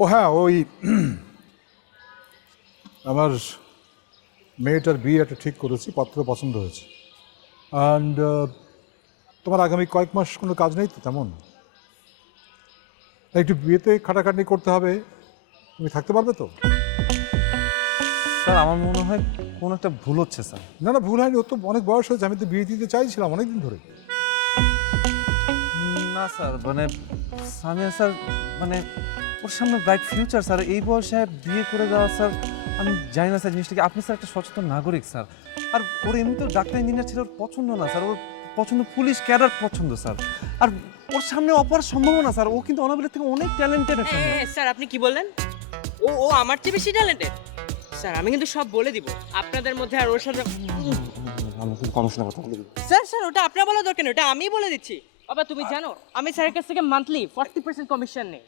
ও হ্যাঁ, ওই আমার মেয়েটার বিয়ে একটা ঠিক করেছি, পাত্র পছন্দ হয়েছে। অ্যান্ড তোমার আগামী কয়েক মাস কোনো কাজ নেই তো তেমন? একটু বিয়েতে খাটাখাটনি করতে হবে, তুমি থাকতে পারবে তো? স্যার আমার মনে হয় কোনো একটা ভুল হচ্ছে স্যার। না না, ভুল হয়নি, ওর তো অনেক বয়স হয়েছে, আমি তো বিয়ে দিতে চাইছিলাম অনেকদিন ধরে। না স্যার মানে সামিয়া স্যার মানে ওর সামনে ব্রাইট ফিউচার স্যার, এই বয়সে বিয়ে করে দেওয়া স্যার আমি জানি না স্যার জিনিসটাকে। আপনি স্যার একটা সচেতন নাগরিক স্যার, আর ওর এমনিতেও ডাক্তার ইঞ্জিনিয়ার ছিল ওর পছন্দ না স্যার, ওর পছন্দ পুলিশ ক্যাডার পছন্দ স্যার। আর ওর সামনে অপার সম্ভাবনা স্যার, ও কিন্তু অনাবিলের থেকে অনেক ট্যালেন্টেড একটা মেয়ে। স্যার আপনি কি বললেন? ও ও আমার চেয়ে বেশি ট্যালেন্টেড? স্যার আমি কিন্তু সব বলে দিব আপনাদের মধ্যে, আর ওর সাথে। আমি কিন্তু কমিশনের কথা বলে দিই। স্যার ওটা আপনার বলা দরকার নেই, ওটা আমি বলে দিচ্ছি। বাবা তুমি জানো আমি স্যারের কাছ থেকে মান্থলি 40% কমিশন নেই।